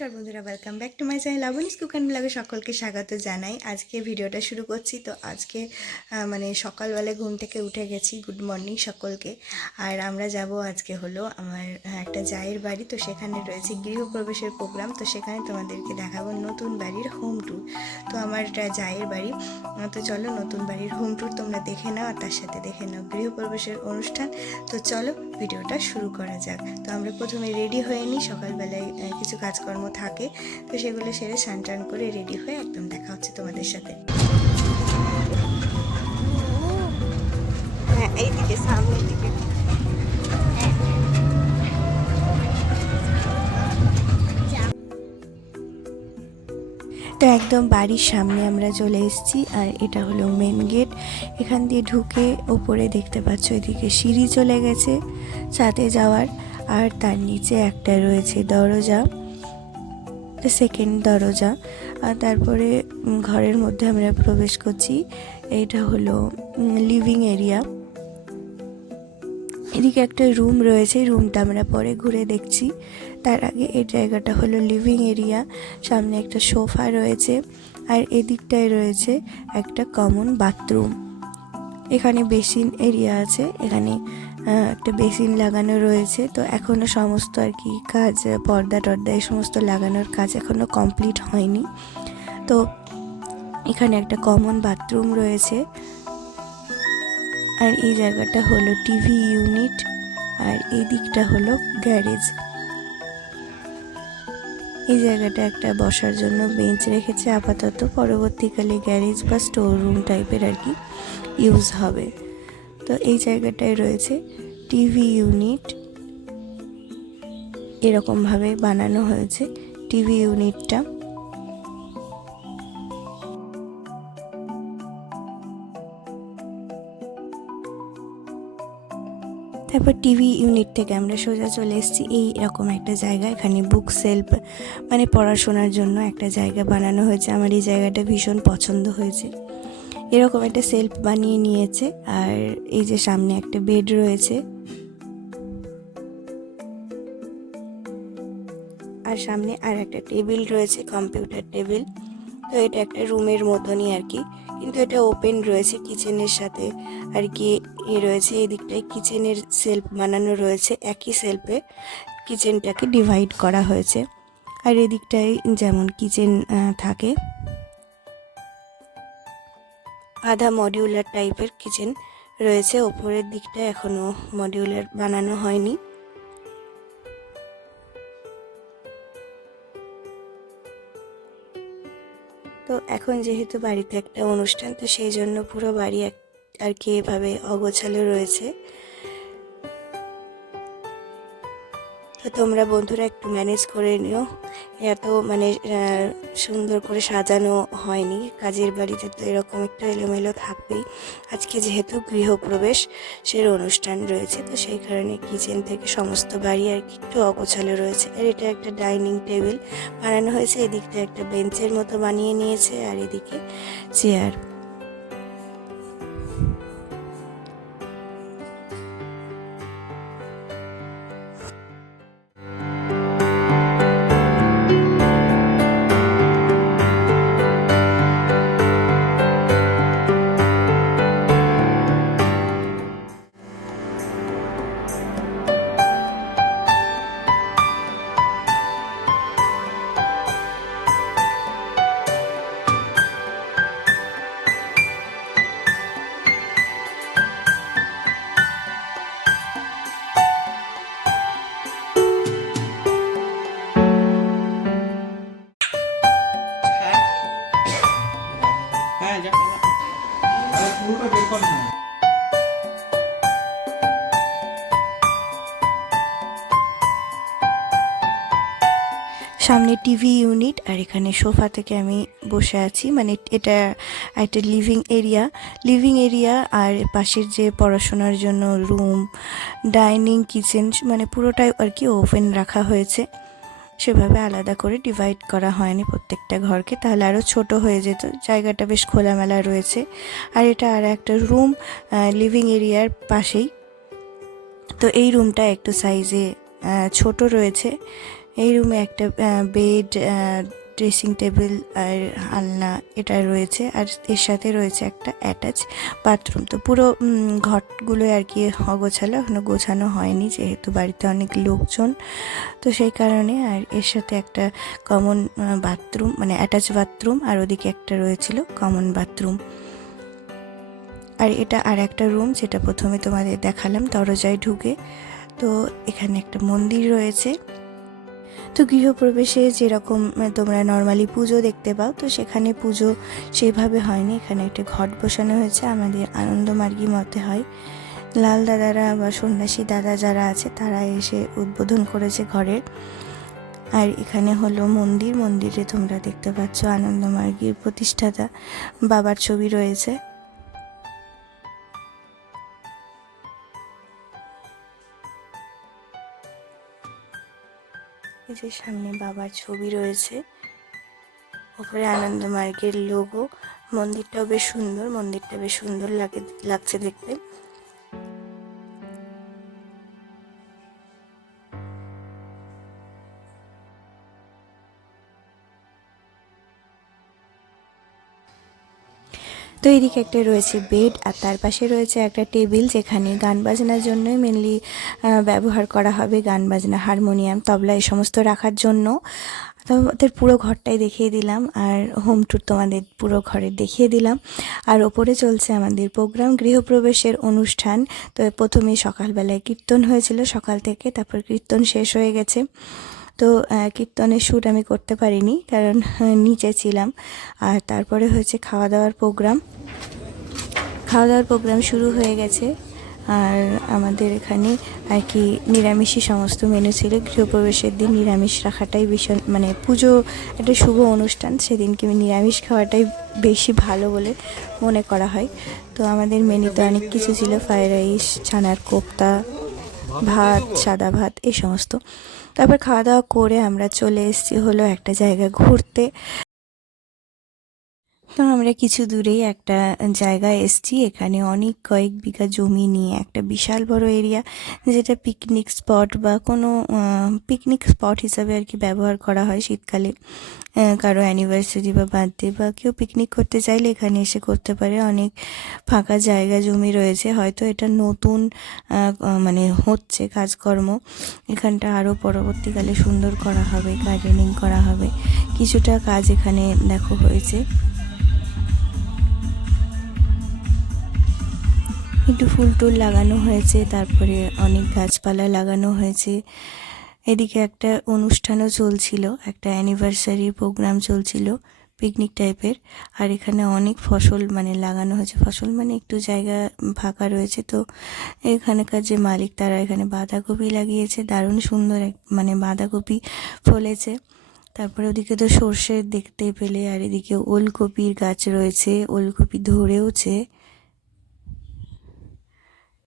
নমস্কার বন্ধুরা, welcome back to my channel Labani's cook and ব্লগে সকলকে স্বাগত জানাই। আজকে ভিডিওটা শুরু করছি। তো আজকে মানে সকালবেলায় ঘুম থেকে উঠে গেছি। গুড মর্নিং সকলকে। আর আমরা যাব আজকে হলো আমার একটা জায়ের বাড়ি। তো সেখানে রয়েছে গৃহপ্রবেশের প্রোগ্রাম। তো সেখানে তোমাদেরকে দেখাবো নতুন বাড়ির হোম ট্যুর। তো আমার জায়ের বাড়ি। তো চলো নতুন বাড়ির হোম ট্যুর তোমরা দেখে নাও, আর তার সাথে দেখে নাও গৃহপ্রবেশের অনুষ্ঠান। তো চলো ভিডিওটা শুরু করা যাক। তো আমরা প্রথমে রেডি হয়ে নিই। সকালবেলায় কিছু কাজকর্ম থাকে, তো সেগুলো সেরে স্নান টান করে রেডি হয়ে একদম দেখা হচ্ছে তোমাদের সাথে। হ্যাঁ, এইদিকে সামনের দিকে। তো একদম বাড়ির সামনে আমরা চলে এসেছি, আর এটা হলো মেন গেট। এখান দিয়ে ঢুকে ওপরে দেখতে পাচ্ছ এদিকে সিঁড়ি চলে গেছে ছাদে যাওয়ার, আর তার নিচে একটা রয়েছে দরজা, সেকেন্ড দরজা। আর তারপরে ঘরের মধ্যে আমরা প্রবেশ করছি। এইটা হলো লিভিং এরিয়া। এদিকে একটা রুম রয়েছে, রুমটা আমরা পরে ঘুরে দেখছি। তার আগে এই জায়গাটা হলো লিভিং এরিয়া। সামনে একটা সোফা রয়েছে, আর এদিকটায় রয়েছে একটা কমন বাথরুম। এখানে বেসিন এরিয়া আছে, এখানে একটা বেসিন লাগানো রয়েছে। তো এখনও সমস্ত আর কি কাজ, পর্দা টর্দা এই সমস্ত লাগানোর কাজ এখনও কমপ্লিট হয়নি। তো এখানে একটা কমন বাথরুম রয়েছে, আর এই জায়গাটা হলো টিভি ইউনিট, আর এই দিকটা হলো গ্যারেজ। এই জায়গাটা একটা বসার জন্য বেঞ্চ রেখেছে আপাতত, পরবর্তীকালে গ্যারেজ বা স্টোর রুম টাইপের আর কি ইউজ হবে। তো এই জায়গাটায় রয়েছে টিভি ইউনিট, এরকমভাবে বানানো হয়েছে টিভি ইউনিটটা। তারপর টিভি ইউনিট থেকে আমরা সোজা চলে এসেছি এই রকম একটা জায়গা। এখানে বুক সেলফ মানে পড়াশোনার জন্য একটা জায়গা বানানো হয়েছে। আমার এই জায়গাটা ভীষণ পছন্দ হয়েছে। এরকম একটা সেলফ বানিয়ে নিয়েছে, আর এই যে সামনে একটা বেড রয়েছে, আর সামনে আর একটা টেবিল রয়েছে, কম্পিউটার টেবিল। তো এটা একটা রুমের মতনই আর কি, কিন্তু এটা ওপেন রয়েছে কিচেনের সাথে আর কি রয়েছে। এই দিকটায় কিচেনের সেলফ বানানো রয়েছে, একই সেলফে কিচেনটাকে ডিভাইড করা হয়েছে। আর এদিকটায় যেমন কিচেন থাকে, আধা মডিউলার টাইপের কিচেন রয়েছে। ওপরের দিকটা এখনো মডিউলার বানানো হয়নি। তো এখন যেহেতু বাড়িতে একটা অনুষ্ঠান, তো সেই জন্য পুরো বাড়ি আর কি এভাবে অগোছালো রয়েছে। তো তোমরা বন্ধুরা একটু ম্যানেজ করে নিও, এত মানে সুন্দর করে সাজানো হয়নি। কাজের বাড়িতে তো এরকম একটু এলোমেলো থাকবেই। আজকে যেহেতু গৃহপ্রবেশ সের অনুষ্ঠান রয়েছে, তো সেই কারণে কিচেন থেকে সমস্ত বাড়ি আর কি একটু অগোছালো রয়েছে। আর এটা একটা ডাইনিং টেবিল বানানো হয়েছে, এদিকটা একটা বেঞ্চের মতো বানিয়ে নিয়েছে, আর এদিকে চেয়ার। সামনে টিভি ইউনিট, আর এখানে সোফা থেকে আমি বসে আছি। মানে এটা একটা লিভিং এরিয়া, আর পাশের যে পড়াশোনার জন্য রুম, ডাইনিং, কিচেন মানে পুরোটাই আর কি ওপেন রাখা হয়েছে। সেভাবে আলাদা করে ডিভাইড করা হয়নি প্রত্যেকটা ঘরকে, তাহলে আরও ছোট হয়ে যেত। জায়গাটা বেশ খোলামেলা রয়েছে। আর এটা আর একটা রুম লিভিং এরিয়ার পাশেই। তো এই রুমটা একটু সাইজে ছোট রয়েছে, এই রুমে একটা বেড, ড্রেসিং টেবিল আর আলনা এটা রয়েছে, আর এর সাথে রয়েছে একটা অ্যাটাচ বাথরুম। তো পুরো ঘরগুলো আর কি অগোছালো, এখনো গোছানো হয়নি যেহেতু বাড়িতে অনেক লোকজন, তো সেই কারণে। আর এর সাথে একটা কমন বাথরুম মানে অ্যাটাচ বাথরুম, আর ওদিকে একটা রয়েছিল কমন বাথরুম। আর এটা আর একটা রুম যেটা প্রথমে তোমাদের দেখালাম দরজায় ঢুকে। তো এখানে একটা মন্দির রয়েছে। তো গৃহপ্রবেশে যেরকম তোমরা নর্মালি পুজো দেখতে পাও, তো সেখানে পুজো সেভাবে হয়নি। এখানে একটা ঘট বসানো হয়েছে, আমাদের আনন্দমার্গী মতে হয়। লাল দাদারা বা সন্ন্যাসী দাদা যারা আছে তারা এসে উদ্বোধন করেছে ঘরের। আর এখানে হলো মন্দির, মন্দিরে তোমরা দেখতে পাচ্ছ আনন্দমার্গীর প্রতিষ্ঠাতা বাবার ছবি রয়েছে। এই যে সামনে বাবার ছবি রয়েছে, ওপরে আনন্দমার্গের লোগো। মন্দিরটাও বেশ সুন্দর, মন্দিরটা বেশ সুন্দর লাগছে দেখতে। তো এদিকে একটা রয়েছে বেড, আর তার পাশে রয়েছে একটা টেবিল যেখানে গান বাজনার জন্যই মেনলি ব্যবহার করা হবে, গান বাজনা, হারমোনিয়াম, তবলা এই সমস্ত রাখার জন্য। তোমাদের পুরো ঘরটাই দেখিয়ে দিলাম, আর হোম ট্যুর তোমাদের পুরো ঘরে দেখিয়ে দিলাম। আর ওপরে চলছে আমাদের প্রোগ্রাম, গৃহপ্রবেশের অনুষ্ঠান। তো প্রথমে সকালবেলায় কীর্তন হয়েছিল সকাল থেকে, তারপর কীর্তন শেষ হয়ে গেছে। তো কীর্তনের শ্যুট আমি করতে পারিনি কারণ নিচে ছিলাম। আর তারপরে হয়েছে খাওয়া দাওয়ার প্রোগ্রাম শুরু হয়ে গেছে। আর আমাদের এখানে আর কি নিরামিষই সমস্ত মেনু ছিল। গৃহপ্রবেশের দিন নিরামিষ রাখাটাই ভীষণ, মানে পুজো একটা শুভ অনুষ্ঠান, সেদিনকে নিরামিষ খাওয়াটাই বেশি ভালো বলে মনে করা হয়। তো আমাদের মেনুতে অনেক কিছু ছিল, ফ্রাইড রাইস, ছানার কোপ্তা, ভাত, সাদা ভাত, এই সমস্ত। তারপর খাওয়া দাওয়া করে আমরা চলে এসেছি হলো একটা জায়গা ঘুরতে। তো আমরা কিছু দূরেই একটা জায়গায় এসেছি, এখানে অনেক কয়েক বিঘা জমি নিয়ে একটা বিশাল বড় এরিয়া, যেটা পিকনিক স্পট বা কোনো পিকনিক স্পট হিসাবে আর কি ব্যবহার করা হয় শীতকালে। কারো অ্যানিভার্সারি বা বার্থডে বা কেউ পিকনিক করতে চাইলে এখানে এসে করতে পারে। অনেক ফাঁকা জায়গা জমি রয়েছে, হয়তো এটা নতুন মানে হচ্ছে কাজকর্ম। এখানটা আরও পরবর্তীকালে সুন্দর করা হবে, গার্ডেনিং করা হবে, কিছুটা কাজ এখানে দেখো হয়েছে। একটু ফুল টুল লাগানো হয়েছে, তারপরে অনেক গাছপালা লাগানো হয়েছে। এদিকে একটা অনুষ্ঠানও চলছিল, একটা অ্যানিভার্সারি প্রোগ্রাম চলছিল পিকনিক টাইপের। আর এখানে অনেক ফসল মানে লাগানো হয়েছে, ফসল মানে একটু জায়গা ফাঁকা রয়েছে। তো এখানকার যে মালিক তারা এখানে বাঁধাকপি লাগিয়েছে, দারুণ সুন্দর মানে বাঁধাকপি ফলেছে। তারপরে ওদিকে তো সর্ষে দেখতে পেলে, আর এদিকে ওলকপির গাছ রয়েছে, ওলকপি ধরেওছে।